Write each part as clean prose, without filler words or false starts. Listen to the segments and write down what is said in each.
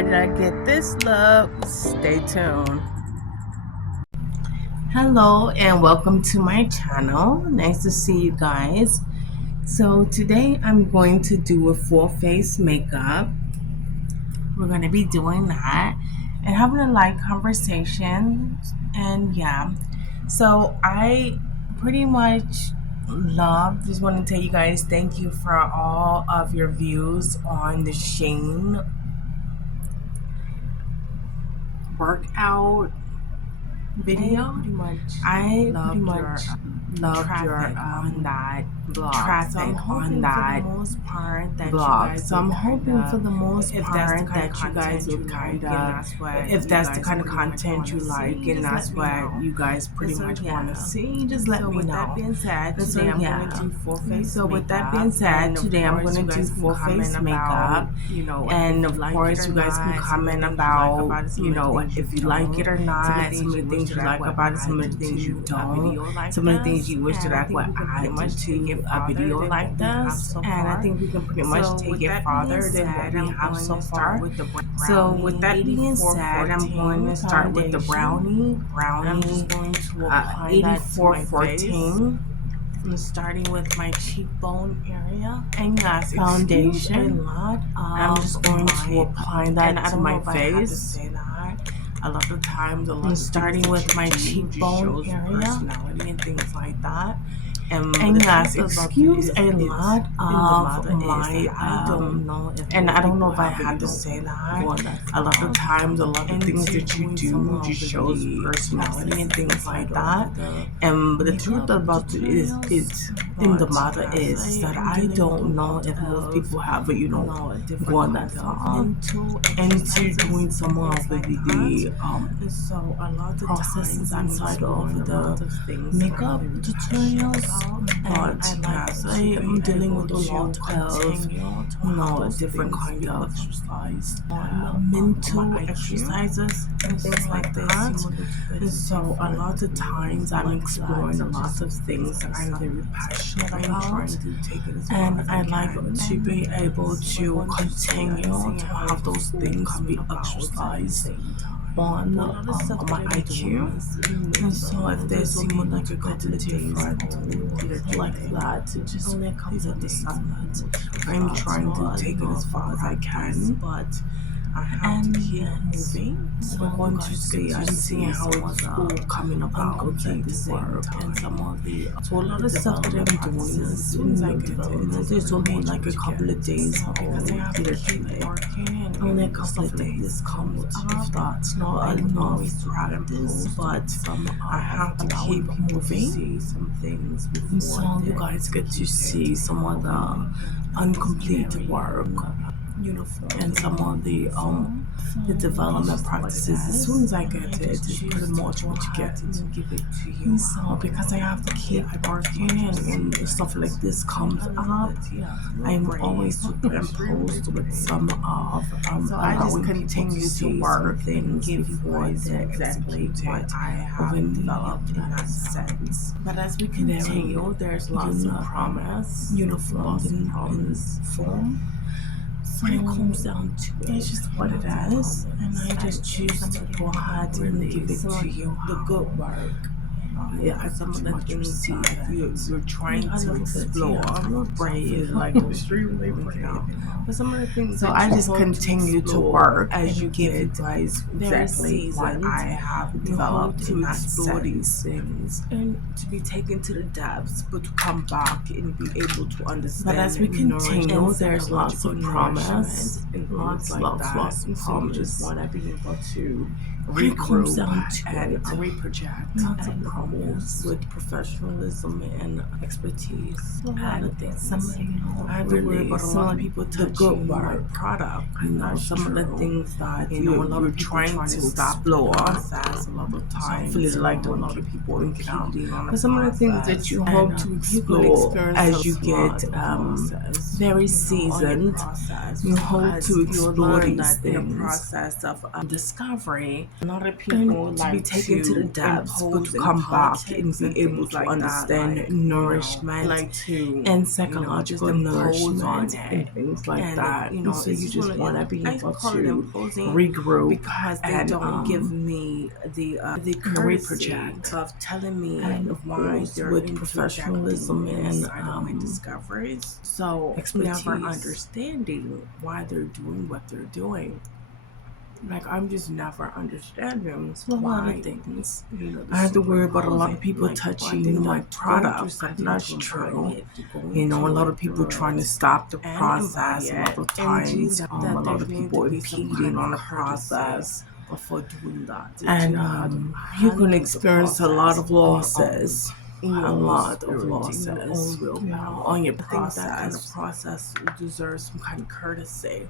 Why did I get this look? Stay tuned. Hello and welcome to my channel. Nice to see you guys. So today I'm going to do a full face makeup. We're going to be doing that and having a light conversation. And yeah, so I pretty much just want to tell you guys thank you for all of your views on the Shein workout video. I pretty much loved your on that blog. Traffic on that blog. So I'm hoping for the most part that you guys will kind of, if that's the kind of content you like, and that's what you guys pretty much want to see, just let me know. So with that being said, today I'm going to do full face makeup, and of course you guys can comment about, if you like it or not, some of the things you like about it, some of the things you don't, some of the things you wish that I would add to a video like this, and I think we can pretty much take it farther than what we have so far. So with that being said, I'm going to start with the Brownie 8414. I'm starting with my cheekbone area, and that's foundation. I'm just going to apply that to my face. A lot of times, I'm starting with my cheekbone area and things like that. And yes, excuse a lot of my, and I don't know if I had to say that. A lot of times, a lot of things that you do just shows personality and things like that. But the truth about it is in the matter is that I don't know if most people have, gone that far into doing some of the processes inside of the makeup tutorials. But yes, I am dealing with a lot of different kind of mental exercises and things like that. And so a lot of times I'm exploring a lot of things that I'm very passionate about, and I like to be able to continue to have those things be exercised on my IQ. And so if there's someone like a couple of different like that, to just please understand that I'm trying to take it as far as I can, but I have to keep moving. So we're going to see and see how it's all coming about at the same time. So a lot of stuff that I'm doing is in development. There's only like a couple of days because I have to keep working. Only a couple of days comes up. That's not enough practice, but I have to keep moving. And so you guys get to see some of the uncompleted work and some of the development practices. As soon as I get it, it's pretty much what you get it. And so because I have to keep working and stuff like this comes up, I'm always superimposed with some of so I just continue to work and give forth exactly what I have developed in that sense. But as we continue, there's lots of promise, uniform in form. When it comes down to it, it's just what it is, and I just choose to go ahead and give it to you, the good work. Some of the things you're trying to explore. I'm afraid is like extremely brave. But some of the things, so I just continue to work as you give it guys exactly what I have developed to explore these things and to be taken to the depths, but to come back and be able to understand. But as we continue, there's lots of promise and lots of promise. Want to be able to regroup and reproject lots of promise with professionalism and expertise. A lot of things. Some of people took good work product. Some of the things that you're trying to explore fast a lot of times. I feel like a lot of people think out. But some of the things that you hope to explore as you get very seasoned, you hope to explore these things in the process of discovery. A lot of people and to be like taken to the to depths, but impose to in come back and politics be and able things to like that. understand Like, nourishment like to, and just psychological impose on nourishment it. and things like And that. And so it's you just one just of want to be I able call it to imposing regroup because they and don't give me the courtesy reproject of telling me and of why course they're with interjecting professionalism and inside of my discoveries. So never expertise. understanding why they're doing what they're doing. Like, I'm just never understanding So a lot of why, things. the I have to worry about a lot superimposing. of people Like, I think touching my about going through product. something That's to embody true. it, to go A into lot it, of people through trying to it, stop the and process. embody A lot it, of and do times, that a lot there of needs people to be some impeding kind of on the courtesy process. before doing that. And To you can handle the experience a lot process of on your own, losses. in your A own lot of spirit, in your losses, own willpower. on your I think that kind of process. process deserves some kind of courtesy.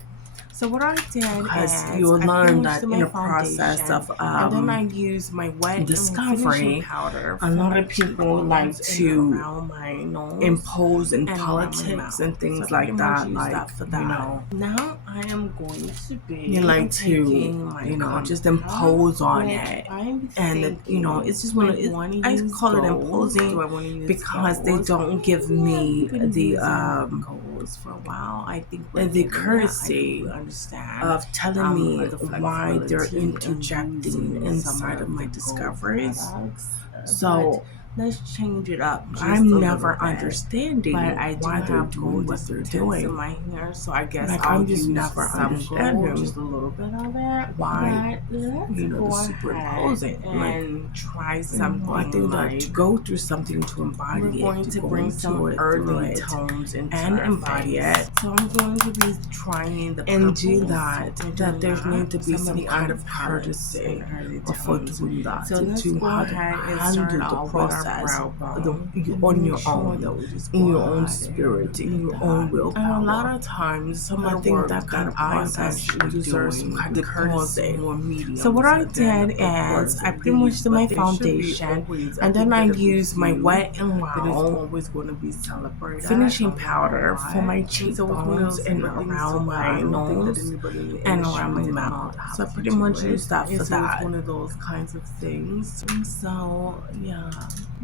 So what I did Because is you'll I pretty learn much that did in my the process foundation, of and then I used my wet discovery, finishing powder a for lot my of people cheekbones like and to around my nose impose in and around my politics mouth. and things So I pretty like much that. use Like, that for that. Now I am going to be you like to, taking my just impose on which it. I'm And, thinking, it's just do one I of it. want to I use call it goals? imposing Do I want to use because they goals? don't give me Been the using goals for a while. I think we're the getting courtesy we understand of telling me the why they're flexibility and interjecting using inside some of my the gold discoveries. products. So But let's change it up just a I'm little never bit. understanding But I do why they're have doing gold what they're intense doing. in my hair, so I guess Like, I'll I'm just use never some gold, understanding just a little bit of it. why, But let's go the ahead superimposing. Like, and try I something think that like to go through something, to we're embody going it, to to go bring into some it, through earthy it, tones into and our embody face. it, So I'm going to be trying the and purples. do that. That there's need to be some of some the kind of underpalettes courtesy and early before tones. doing that, So let's to go how to ahead and handle start the off with our process brow bone on and your make sure own, that we just in go your own ahead spirit, in and your get own that. willpower. And a lot of times, some of I the think work that kind of I'm process actually deserves doing some kind to of cause courtesy. more mediums. So what I than, did is I pretty these, much did my but they should be foundation, always, and then I used my wet and that is wild always going to be celebrated. finishing No matter powder what. for my And so it's one of cheekbones those and type of things around where I my don't think that nose anybody in the and industry around my did not mouth. have So I to pretty do much it. used that And for so it's that. one of those kinds of things. And so yeah,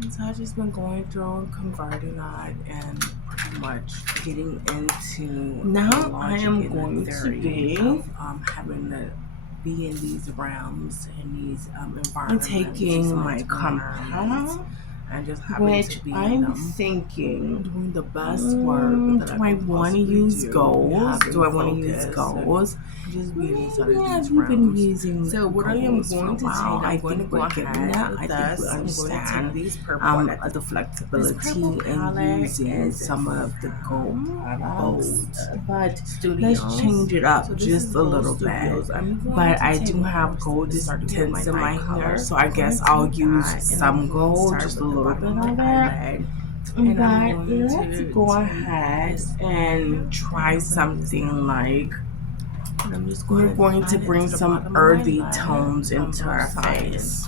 and so I've just been going through and converting that and pretty much getting into Now I am going to be having to be in these realms and these I'm environments. taking my compound, And just having which to be in I'm them, thinking, doing the best work that do I can want to possibly use do, goals? having Do I want to use focus goals? and just being inside Maybe of have these you been realms. using So what I am goals for going a to take, while? I I'm going to think go we're getting ahead that. with I think this. we I'm going to take understand these purple products. the This flexibility purple and palette using is some of the gold products. But Studios. let's change it up So this just is a Gold little bit. Studios. I'm going But to I take do have first gold starting with tints in my color. hair, so I I'm guess going I'll to use that, and some I'm going to gold, start just a with the little bottom bit of of my it. eyelid. And I'm But going let's to go take ahead this and try something like and I'm just we're going going to bring some earthy tones into our face.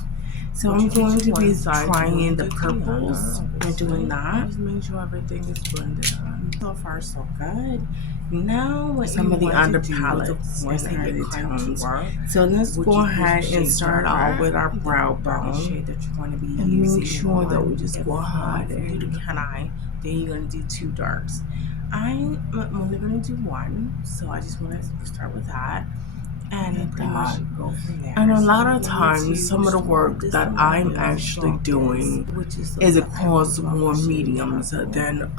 So I'm going to be trying the purples. We're doing that. Just make sure everything is blended on. So far, so good. Now, what Some you of the want under to do is, palettes of course, and take your earthy time to tones. work. So let's Which go is ahead the and shade start darker, off with our brow the darker bone. shade that you're going to be And using. make sure that we just go ahead If you do and can I, then you're going to do two darks. I'm only going to do one, so I just want to start with that. And pretty much go from there. And a So lot I'm of going times, some of the start work this that one I'm with actually Focus, doing which is is the across pepper more shade mediums purple. than,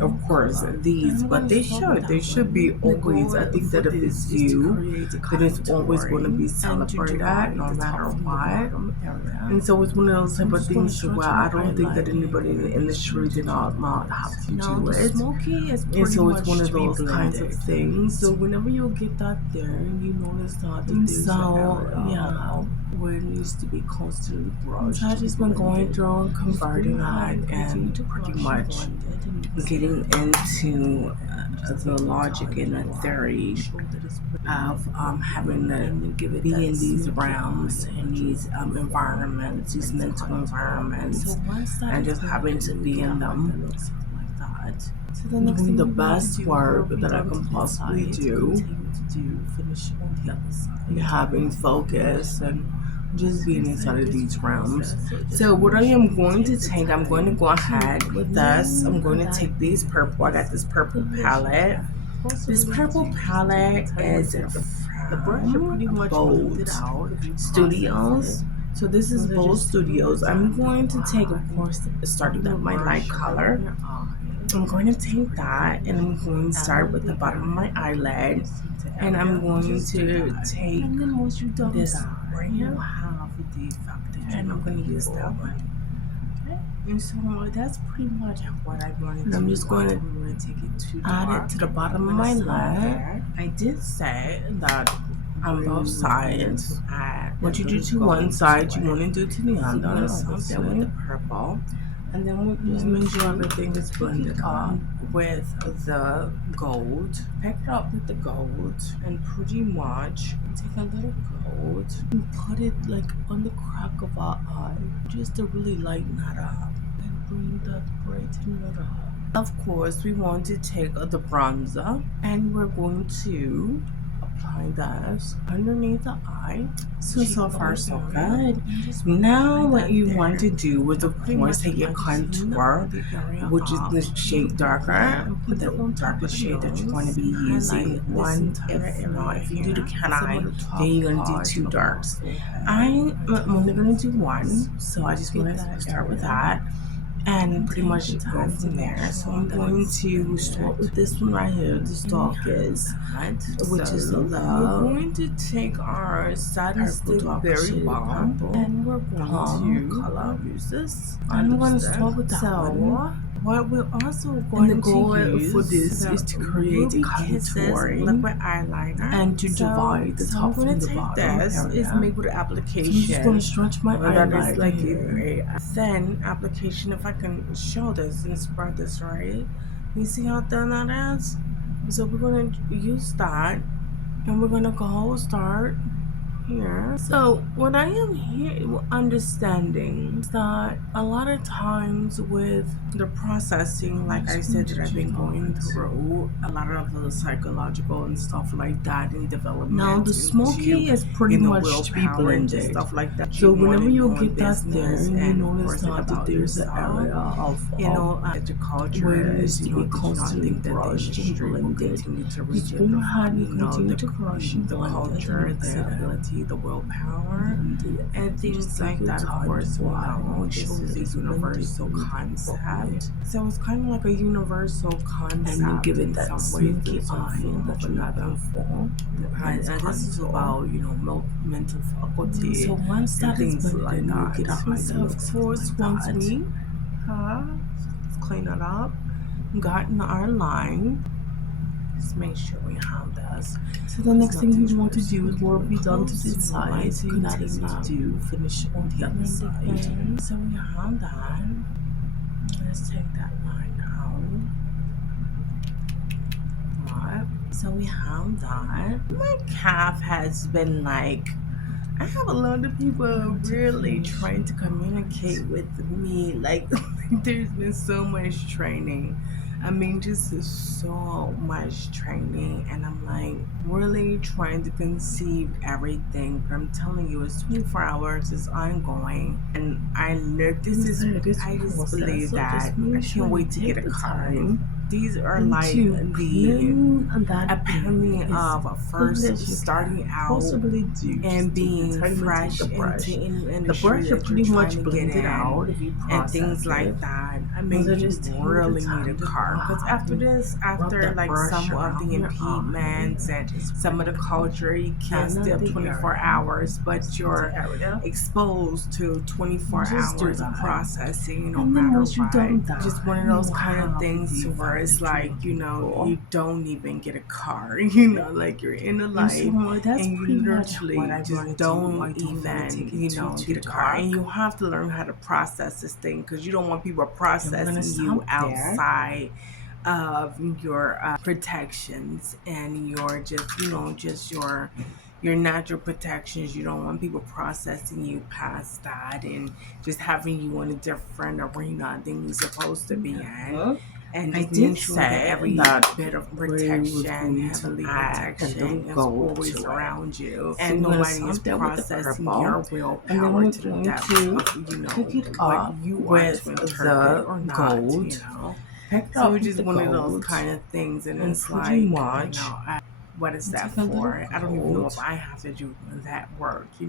of course, Color. these. I'm But gonna they start with should. They that should one. be The always. goal I think for that if this it's is to you, create a that it's always going to be contouring and to celebrated, divide no the top matter from the what. bottom area. And so it's one of those type I'm of just gonna things stretch where my I don't think that eyelid anybody in the industry did not have to Now do the it. smoky is And pretty so it's much one of to be those kinds of blended. things. So whenever you get that there, you notice that And there's so, an area yeah. where it needs to be constantly brushed. So I've just been going blended. through and converting that and to pretty brush much and blend it and getting into the logic and the theory of having to be in these realms and these environments, these mental environments, and just having to be in them. So the next Doing thing the you want best to do work before we that I done can to this possibly side, do, continue to do finish on the other side. having focus and just being inside of these realms. So what I am going to take, I'm going to go ahead with this. I'm going to take these purple. I got this purple palette. This purple palette is from Bold Studios. So this is Bold Studios. I'm going to take, of course, starting with my light color. I'm going to take that and I'm going to start with the bottom of my eyelid. And I'm going to take this right here. And I'm going to use that one. And so that's pretty much what I wanted to do. And I'm just going to take it to add it to the bottom of my lid. I did say that on both sides, what you do to one side, you want to do to the other. So I'm there with the purple. And then we'll just make sure everything is blended up with the gold. Pick it up with the gold and pretty much take a little gold and put it like on the crack of our eye just to really lighten that up and bring that brighten it up. Of course, we want to take the bronzer and we're going to apply this underneath the eye. So far so good. Now what you want to do is of course take your contour, which is the shade darker, put the darker shade that you're going to be using. One, if you do the cat eye, then you're going to do two darks. I'm only going to do one, so I just want to start with that. And pretty much go from there. So I'm going to start with this one right here, the Stalkers, which is the love. We're going to take our satin stick berry balm and we're going to use this. I'm going to start with that one. What we're also going to use for this is to create a contouring liquid eyeliner and to divide the top from the bottom. This is made with an application. I'm just going to stretch my eyeliner. Like a thin application. If I can show this and spread this right, you see how thin that is? So we're going to use that, and we're going to go start here. So what I am here understanding is that a lot of times with the processing, like I said, that I've been going through a lot of the psychological and stuff like that in development. Now the smoky is pretty much to be blended and stuff like that. So whenever you get that there, you notice that there's an area of the culture where it needs to be constantly brushed and blended. You go ahead and continue to crush the culture, the ability, the willpower, and things like that. Of course, this is a universal concept. So it's kind of like a universal concept. And you give it that smoky eye that you're not going for. And this is about, mental faculty. So once that is like that, you get a so of course, once we clean it up, gotten our line. Just make sure we have this. So the next thing you want to do is what we done to this side. So you not even do finish on the other side. So we have that. Let's take that line out. Right. So we have that. My calf has been like, I have a lot of people really trying to communicate with me. Like there's been so much training. I mean, just so much training, and I'm like really trying to conceive everything. But I'm telling you, it's 24 hours, it's ongoing, and I just believe that I can't wait to get a car. These are like the epitome of first starting out and being fresh into any industry that you're trying to get in and things like that. I mean, you just really need a car because after like some of the impediments and some of the culture, you can't stay up 24 hours, but you're exposed to 24 hours of processing no matter what. Just one of those kind of things where it's like, you don't even get a car, like you're in a life and you literally just don't even, get a car. And you have to learn how to process this thing because you don't want people processing you outside of your protections and your just your natural protections. You don't want people processing you past that and just having you in a different arena than you're supposed to be in. And I just did make sure that say every that bit of we was protection, going to heavenly add and protection then is go always to it. around you. So And we're gonna nobody is start there with the processing purple, your and then willpower we're to the going depth to of, pick it what up you are with to interpret the or not, gold. Pick it So up it's with just the one of those gold, kind of things. And and it's pretty like, much what is that take a little for? I don't even know gold if I have to do that work, so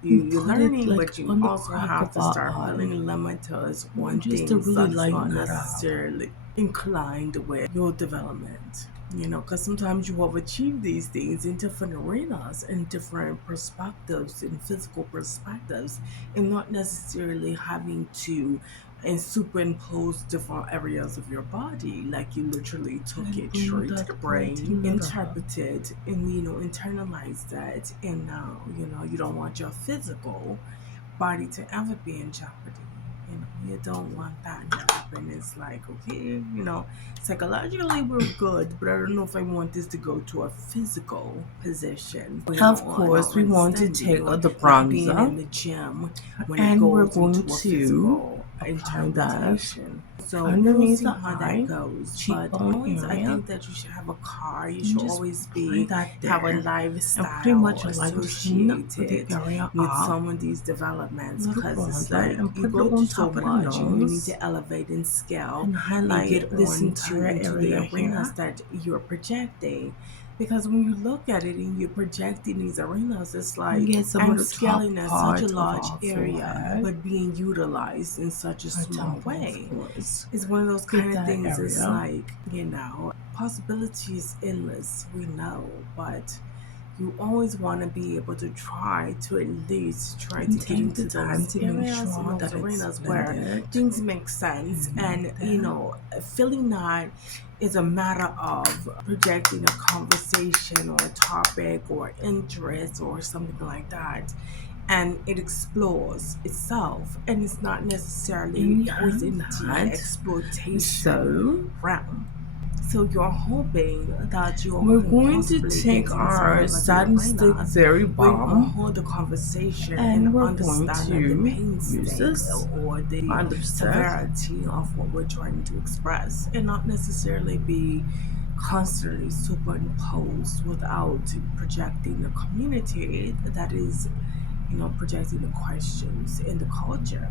and you're put it learning, like but you on the also crack have of to our start eye, putting limiters on just to things really that is not lighten it up. necessarily inclined with your development. Because sometimes you have achieved these things in different arenas and different perspectives and physical perspectives, and not necessarily having to and superimpose different areas of your body. Like you literally took And it bring straight to that the white brain, in it up. interpreted, and internalized that, and now you don't want your physical body to ever be in jeopardy. You don't want that to happen. It's like, okay, psychologically we're good, but I don't know if I want this to go to a physical position. Of And course, we want to understanding, take or the like being in bronzer, the gym when it and we're goes going into a to physical apply that interpretation. So we'll underneath see the how that eye, goes. But cheekbone always, I area, think that you should have a car. You and should just always apply that have a there. And pretty lifestyle much lighten the associated area with up. some of these developments, Little because it's bronzer like and you put it go on through so top of the much and you need nose to elevate and scale and and highlight get this on entire into the area arenas here. that you're projecting. Because when you look at it and you're projecting these arenas, it's And like get some I'm of the top scaling at such a part of large our area, forehead, but being utilized in such a our small temple, of way. course. It's one of those Get kind of that things. It's area. like, possibilities endless, we know, but you always want to be able to try to at least try And to get take the into time those to make areas and sure those that it's arenas where blended. things make sense. And, then feeling that is a matter of projecting a conversation or a topic or interest or something like that. And it explores itself, and it's not necessarily and always have in the that. exploitation So realm. So you're hoping that you we're can going to possibly take get in some our of the satin stick arenas berry where you can balm, hold the conversation and and we're going understand that the to pain use stakes this or the on lipstick. severity of what we're trying to express, and not necessarily be constantly superimposed without projecting the community that is, projecting the questions in the culture.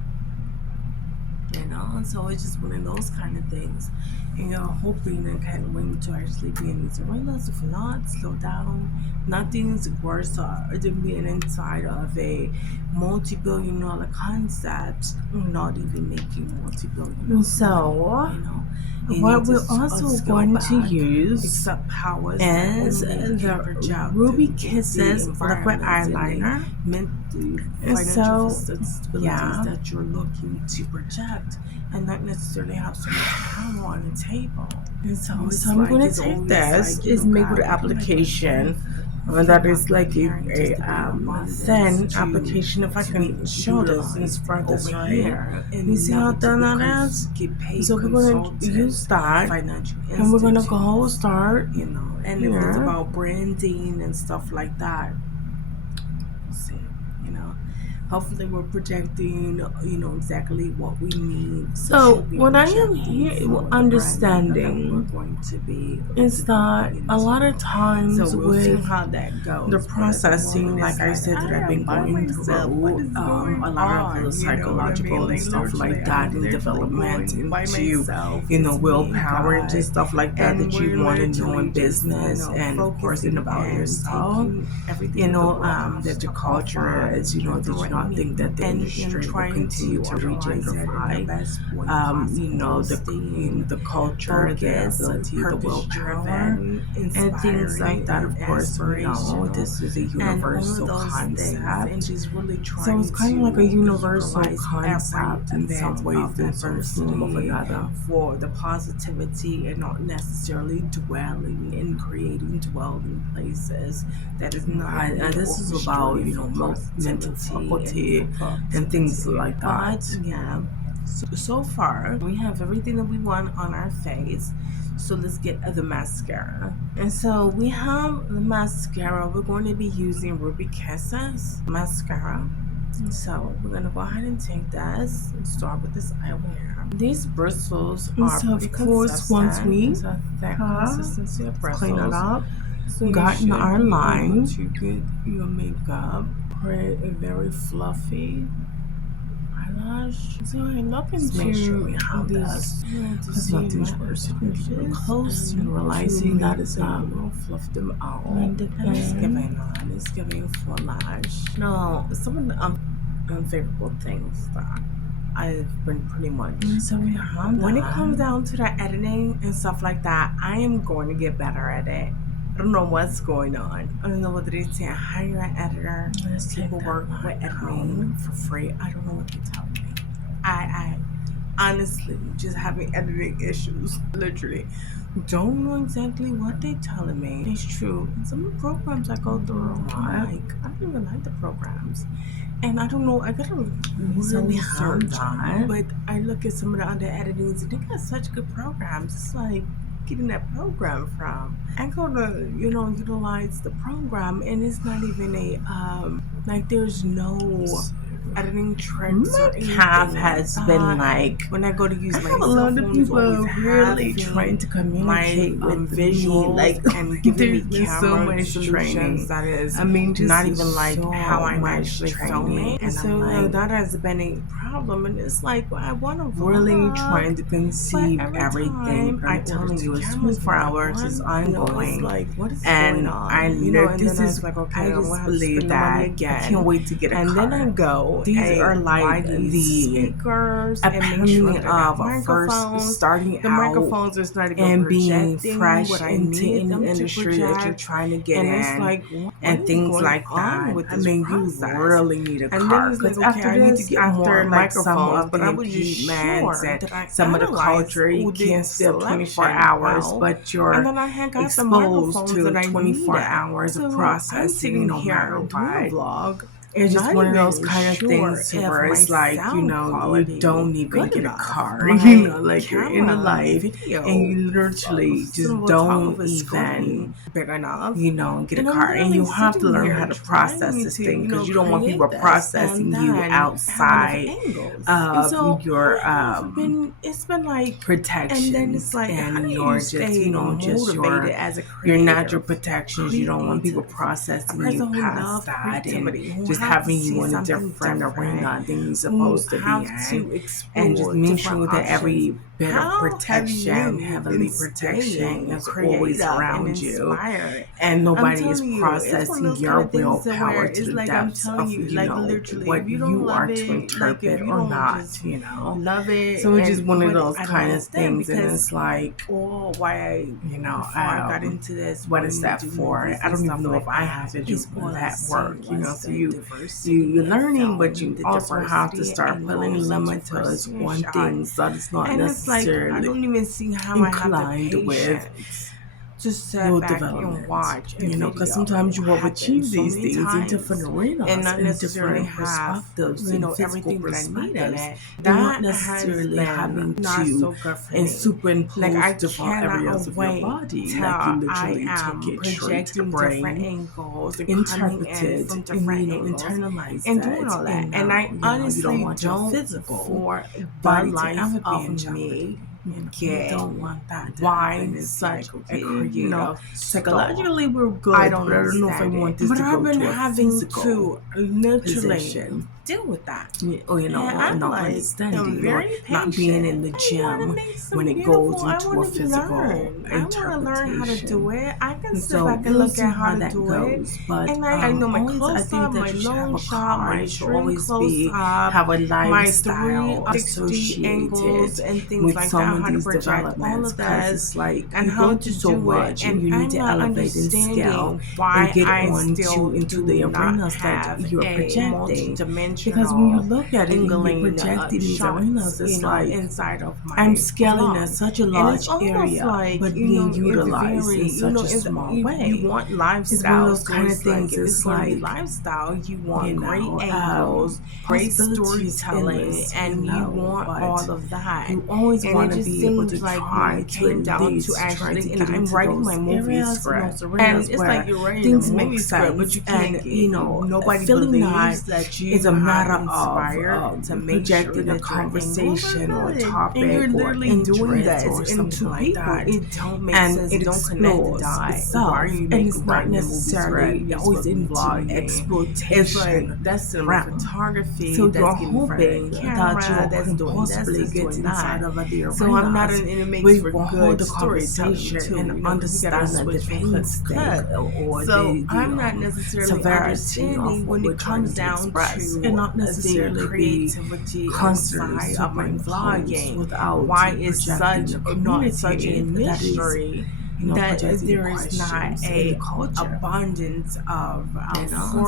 And so it's just one of those kind of things. And you're hoping and kind of waiting to actually be in these arenas. If not, slow down. Nothing's worse than being inside of a multi-billion-dollar concept, not even making multi-billion. So you what need to we're also scale going to back, use accept powers is that only can the project Ruby the Kisses liquid environments and the eyeliner. mental And financial so, stabilities yeah. that you're looking to project, and not necessarily have so much power on the table. And so I'm going to take this. Is made with the application. That is like a thin application. If I can show this in front of this, right? You see how thin that is? So we're going to use that, and we're going to go start, and if it's about branding and stuff like that, see, hopefully we're projecting, exactly what we need. So what I am here understanding going to be is that a lot of times so we'll see with how that goes. the processing, like I said, that I've been going through, a lot of the psychological and stuff like that, and development into, willpower and just stuff like that that you want to know in business, and of course in about yourself. That your culture is, that you not think that the industry will continue to regentrify. The culture, the ability, the willpower, and things like that. Of course, this is a universal concept. So it's kind of like a universal concept in some ways, in some form of another. For the positivity and not necessarily dwelling and creating dwelling places that is not. And this is about, mental faculty and things like that. But yeah, so far we have everything that we want on our face. So let's get the mascara. And so we have the mascara. We're going to be using Ruby Kisses mascara. So we're gonna go ahead and take this and start with this eyeliner. These bristles And are so, of pretty course, once consistent. we It's a thick consistency of bristles. clean it up, So gotten our line, to get your makeup, create a very fluffy eyelash. so I look Just make sure into we have this because nothing's worse than getting close and realizing that it's not. We'll fluff them out. And It's giving full lash. No, some of the unfavorable things that I've been pretty much. so we have When it that. comes down to the editing and stuff like that, I am going to get better at it. I don't know what's going on. I don't know whether they say hire an editor. Let's take People that work line with out. editing for free. I don't know what they're telling me. I honestly just having editing issues. Literally. Don't know exactly what they're telling me. It's true. Some of the programs I go through, I don't even like the programs. And I don't know, I gotta So we really have search. that. But I look at some of the other editings and they got such good programs. It's like getting that program from. I go to, utilize the program and it's not even like there's no editing tricks or My anything calf like has that. been like, When I go to use I my have a cell lot phone, of it's people always really having trying to communicate my with visuals me, like and giving me there's been so camera much solutions training. that is I mean, just not even like so how I'm much actually training. filming. And And so, so like, that has been a problem. And it's like, well, I want to really trying to conceive every everything. time I'm I telling order you, two it's cameras 24 for that hours is one, ongoing. it's like, what is And going on? I know and this then I is was like, okay, I I'm gonna just have to believe spend the money that again. I can't wait to get a And car. then I go. These and are like buy these the speakers and make sure epitome that I of got a first microphones. starting The out microphones is not even and being projecting fresh what I into need any them to industry that you're project. trying to get And in, it's like, what and is things going like on that. with I this mean, process? you really need a And then car it's like, because okay, after I need to this, get after more like some microphones, of but the I was just impediments sure and that I some of the analyzed culture, you who did can't still 24 selection hours, well. but you're And then I had got the exposed microphones to that I 24 needed. hours So of I'm processing sitting no here matter doing a what. vlog. It's just Not one of even those kind of sure things if where my it's like, sound you quality don't even good get a enough. car. My Like you're in a camera, life video, and you literally just don't even, big enough. get a And I'm car. And you literally have to sitting learn here how to trying process this to, thing because you don't want create people this processing and you then outside having angles. of And so your it's been like, protections, and then it's like, how and do your you just stay just motivated as a creator? your natural protections. You don't want people Creative. processing A person you who past loves that, creativity, and who just have to having see you in a something different different, arena than you're who supposed to be have in, to explore and just make different sure that options. every bit of How protection, have you heavenly been protection, staying is creative always and around you, inspired? and I'm nobody is telling you, it's one of processing those your kind of things that willpower where to it's the like, I'm depths telling of you, like literally, what if you don't you love are it, to like if interpret you or don't not. just love it. So it's just one of but those I kind of love them things, and because it's like, why before I got into this, what is wanting that to do for? movies I and don't even stuff know like if I have to do is all I that seen work, was so the you're diversity learning, of but you film, the also have to diversity start and putting angles, the limits diversity in on shot. things that is not And it's like, I necessarily don't even see how I have inclined the with patience to sit your back development, and watch a video because sometimes you happen overachieve so these many things in times different arenas, and not in necessarily different have perspectives, in physical everything that I need in perspectives, it. and not That has necessarily having been not to so good for and me. superimpose Like I different areas cannot of your wait body, till like you I literally am take it straight to the projecting different brain, angles and coming in interpreted, from and different angles internalize and that, doing all that. and And I you honestly don't want your don't physical for the body to life ever be of in me jeopardy. You get don't want that to why happen. It's such like a creative. psychologically Psychologically, we're good, I don't but I don't know if I understand want it. this But to I've go been to a having physical to literally position. deal with that. Or, And or I'm not like, understanding, I'm or very not being in the patient. I want to gym make some when it beautiful. goes I into a want to physical learn. I want to learn how to do interpretation. it. I can And sit so back and we'll look see at how how to that do it. goes. But And I know my always, I close think up, that my you should have long a shot, car. my You should extreme always close up, have a my lifestyle 360 angles associated and things with like some that, of how to these project all developments, of because that it's like and you how go to through so do much, it. and you I'm need to not elevate and scale understanding why and get I still into do the not arenas that have you're a projecting. multi-dimensional Because when you look at it and you're angling projecting these shots, arenas, it's like inside of my I'm scaling vlog. at such a And large it's almost area, like, but you being know, utilized very, in such a it's, small way. you want It's one of lifestyle, those so kind of it's like, things. if it's It's going to be like, lifestyle, you want great angles, angles, great possibilities storytelling, endless, and you want but all of that. you always And want it just be able to seems like when try it to came at down to least try actually, to and get I'm into writing those my movie areas, script, those and arenas it's where like you're writing a things movie make script, but sense, you and can't get, nobody feeling believes that that you is a are matter of inspired to make sure projecting a that your angles are conversation or good, and you're topic or literally doing interest that. or And something to like people, that, it don't make and sense. it It don't connect the explores dot. Why are itself, you and it's not writing a movie script? necessarily You're always supposed to be into vlogging. It's like exploitation that's realm. cinematography. So That's you're getting in front of hoping the that camera. you That's can doing this. possibly That's get doing inside that. of the So I'm not, arenas and it makes where you for can hold good the storytelling conversation too. and You gotta understand the switch from pain clip to stake clip. or So the I'm not necessarily severity of understanding what when we're it trying comes to down express, to and not the necessarily be creativity constantly inside of my superimposed vlogging. without Why is projecting such the not such a community that is, mystery that projecting the there is not questions in the a culture. abundance of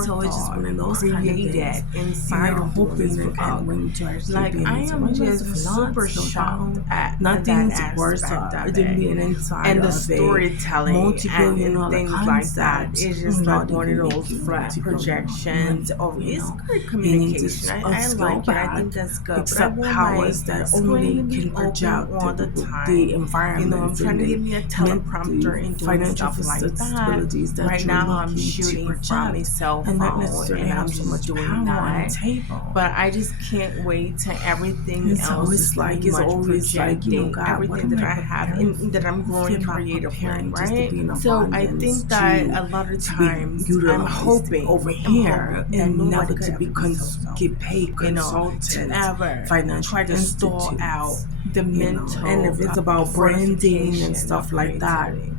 So it's just one forethought of those kind of things. created And inside you're of doing this hoping and vlog? when to actually Like, be in I these am arenas, just if not, super slow shocked down. at that Nothing's worse aspect of than it. being inside And the of a storytelling multi-billion and dollar things like that concept, is just not like one of even those making flat multi-billion dollar projections money, of it's great you need to communication. I scale like it. I back, think that's good. But I accept want my powers that screen to only be can open project all the the time. I'm environments trying and to the get me a the teleprompter and doing financial stuff like that. facilities that Right you're now, I'm looking to shooting from a project, cell and not phone, necessarily and I'm have so just much doing power on the that. table. But I just can't wait till everything And so else is pretty much always like, projecting God, what everything am that I I have preparing and that I'm for? growing Am I creatively, preparing just to right? be in So I abundance, think that a lot of to be times I'm utilized over hoping here, that and nobody never could to ever be be so get selfish, paid to consultant, ever financial try to stall out institutes, the and mental if it's about branding and fortification stuff of like that, creativity.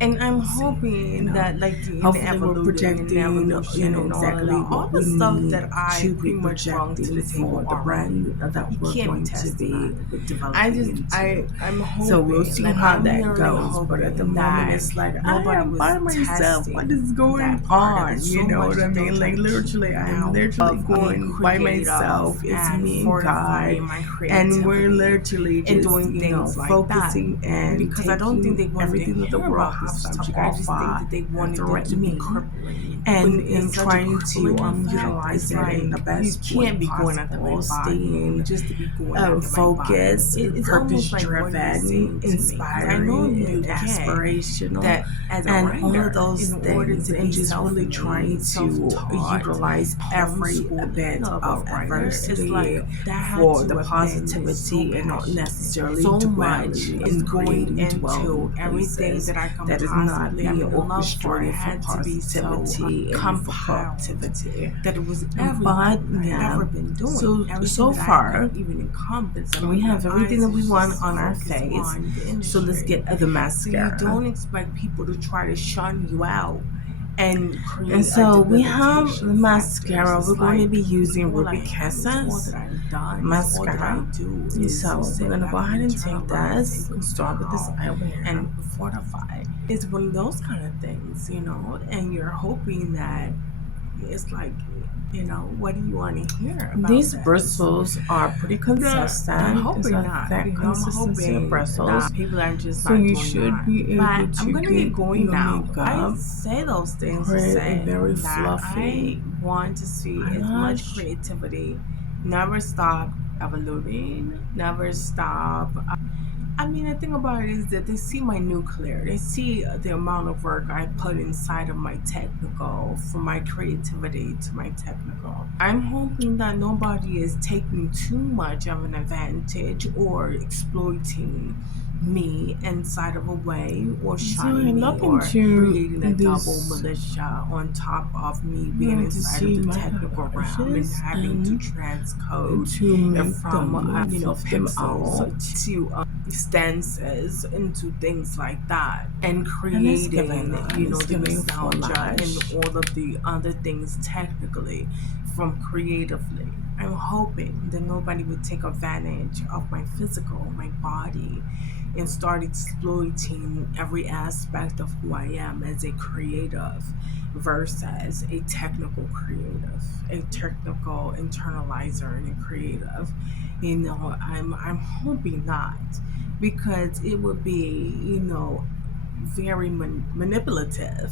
And I'm hoping that, like, in the hopefully we're evoluting and projecting, evolution and exactly all what the we stuff need that I to be pretty much brought to the projecting table for the already. brand that You we're can't be going to testing be that. developing into. I'm hoping, So we'll see like, how I'm that literally goes. But at the hoping moment, that it's like I nobody am was by myself. What testing is going that part of on? it You so know much what I that they'll mean? try Like to keep literally, me I'm out literally of going by myself. It's and me and God, fortifying my and we're creativity literally and just doing things like that. focusing and Because I don't think they taking wanted to everything that the hear world about half has stuff. to I just think offer that they and wanted it to threaten be me, crippling. and When in it's such a trying to crippling effect, utilize it's it in the like you best way can't be going after my possible, body staying just to be going after my body. focused, It's purpose almost like, what are you driven, saying to me? Because I know inspiring, you and get aspirational, that as a and all of writer, those in order things, to and be just really trying self-made, to self-taught, utilize every homeschooling bit of a of writer, it's like adversity that had for to the have been so positivity and not passionate, necessarily so much dwelling is in going creating dwelling into everything places that I can that is not possibly. I being mean, the love for it orchestrated for had to be so positivity and for compiled productivity. that it was But everything I've yeah, ever been doing, everything so that I far could even encompass. I we mean, have my everything eyes that we is want just on our focused face. on the industry. So let's get the So you mascara. don't expect people to try to shun you out and create And so we have debilitation the mascara. factors. We're It's going to like, be using all I Ruby am, it's all Essence that I've done, it's all that I mascara. do And is so sit we're going to back go ahead and take internalize this and and start with this compile eyewear. and fortify. It's one of those kind of things, and you're hoping that it's like, what do you want to hear about These this? bristles are pretty consistent. I'm hoping There's a not. thick I'm consistency of hoping bristles. that people are just So not you doing should that. be able But to I'm gonna get get going your now. I makeup, say those things to create a say very that fluffy I want to see as much eyelash. creativity. Never stop evolving. Never stop. I mean, the thing about it is that they see my nuclear. They see the amount of work I put inside of my technical, from my creativity to my technical. I'm hoping that nobody is taking too much of an advantage or exploiting me inside of a way, or So I shunning me, look or into creating a double this. militia on top of me being Going to inside see of the my technical realm and eyelashes having to and transcode to make from them, fluff them pixels out. to stances into things like that, and And it's creating giving on. It's the giving nostalgia and lash. all of the other things technically from creatively. I'm hoping that nobody would take advantage of my physical, my body, and start exploiting every aspect of who I am as a creative versus a technical creative, a technical internalizer and a creative. I'm hoping not, because it would be, very manipulative,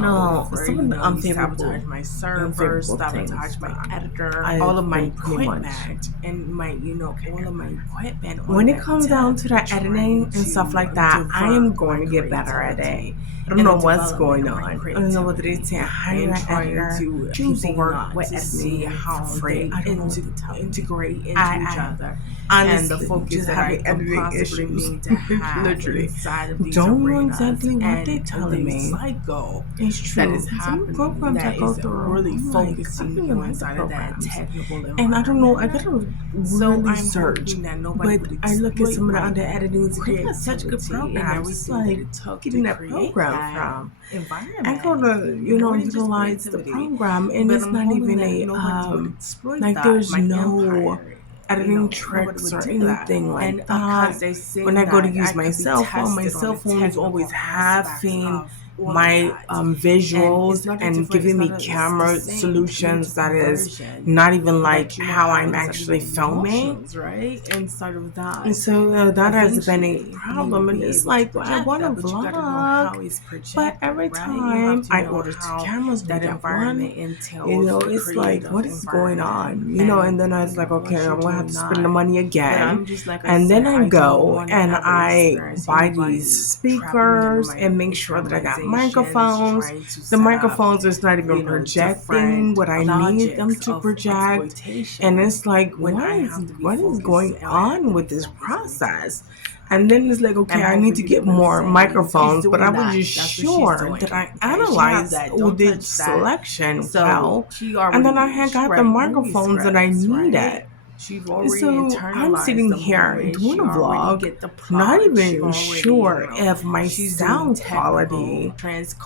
No, for some of the unfavorable, sabotage my servers, sabotage things my editor, I all of my think pretty much. equipment, and my all of my equipment. When it comes down to that editing and stuff like that, I am going to get better at it. I don't know what's going on. I don't know whether they say hire an editor, to people work with to see how free. they I don't know what to tell you. integrate into each other. Honestly, And the focus just that I having could editing possibly issues, need to have literally. inside of these Don't know arenas. exactly what And they're telling the me. cycle It's true. that is Some happening programs that I go is through, really I'm like, focusing I don't you even like the inside of that programs. technical environment. And I don't know, I gotta So really I'm search. hoping that nobody But would I look at some of the exploit other my editings, they got such good creativity and programs. It's everything that like it took getting to that create program that from. environment. I go to, More than just utilize the creativity. program, and But it's I'm not hoping even that a, nobody would exploit like that, there's my no empire. editing Nobody tricks would or do that. anything like And that. because they say When I go to that use I my could be cell phone tested is on the always technical aspects having of all of my that. And visuals it's not a and different- giving me it's not a- it's the camera same solutions that is version not even that like you how have I'm inside of actually your filming. emotions, right? Inside of that. And so that has been a Eventually, problem, you'll and be it's able like to I project want to that, but you gotta know how vlog, it's but projected, every right? You time have to I know order two how cameras, we that get environment one. entails the It's like, creative what is going environment. on? And then I was like, okay, once I'm you're gonna have to doing spend the that, money but again. I'm just like And then I don't go wanna and ever I experience buy anybody these trapping me into speakers my and make sure that I got improvisations, microphones. trying to The set up, microphones is not even projecting different what I need them logics to of project. exploitation And it's like, when I have to be what is focused going and I have to on be with this focused on these process? things. And then it's like, okay, I'm I need to hoping get people are more saying, microphones, "She's but I doing was that. just That's what she's sure doing." that I Okay, she have analyzed that. all Don't the touch that. selection So well, she and already then I had got the read movie microphones that I scripts, needed. right? She's already So I'm sitting internalized them here already. doing She a already vlog, get the plot. not She even already, sure if my she's doing sound technical quality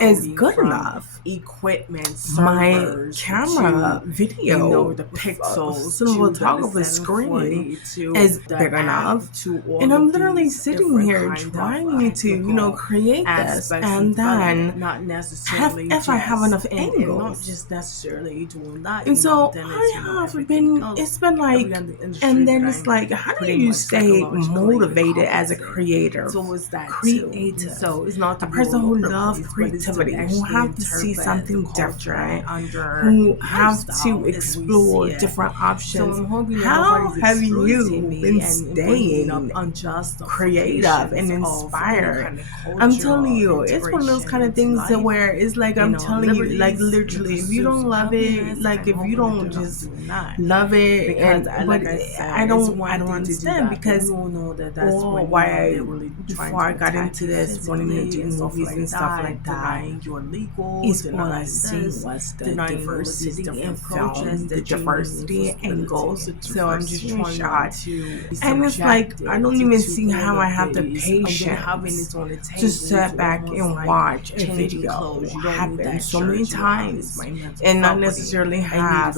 is transcoding good from enough. equipment, My servers, camera to, video, the pixels, to cinematography the screen 740, to is the big enough. app, to all And I'm of literally these sitting different here kind of trying to, technical create this, aspects and then not necessarily if I have enough and not angles. just necessarily doing that. And so then I have everything been, else, it's been every like, other industry and then that it's I'm like, how do pretty you much stay psychologically motivated as a recognizing. creator? So was that Creative. So it's not A person who loves creativity, who have to see something different, who have to explore different options. How have you been staying creative and inspired? I'm telling you, it's one of those kind of things that where it's like I'm telling you, like literally, if you don't love it, like if you don't just love it, because but I don't understand because before I got into this, wanting to do movies and stuff like that, is all I see was the diversity in film, the diversity in angles, the diversity in shots. And it's like, I don't even see how I have the patience to sit back and watch a video happen so many times and not necessarily have,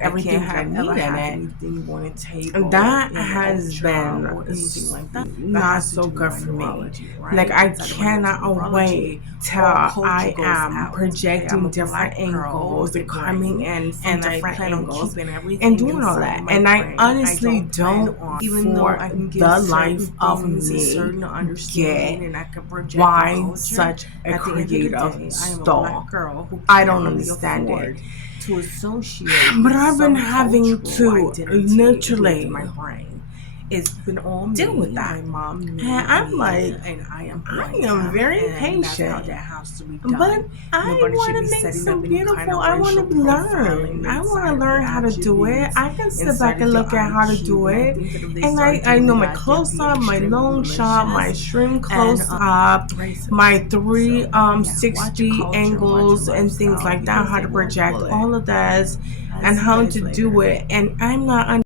everything that I need in it. And that has been not so good for me. Like, I cannot wait till I am projecting different angles and coming in from different angles and doing all that. And I honestly don't, even for the life of me, get why such a creative stall. I don't understand it. To associate, but I've been having to literally my brain. It's been all deal with that. My mom, and I'm like, and I am very patient, that has to be done. but I want to make some beautiful. I want to learn. I want to learn how to do it. I can sit back and look at how to do it, and I know my close up, my long shot, my shrink close up, my 360 angles and things like that. How to project all of that, and how to do it. And I'm not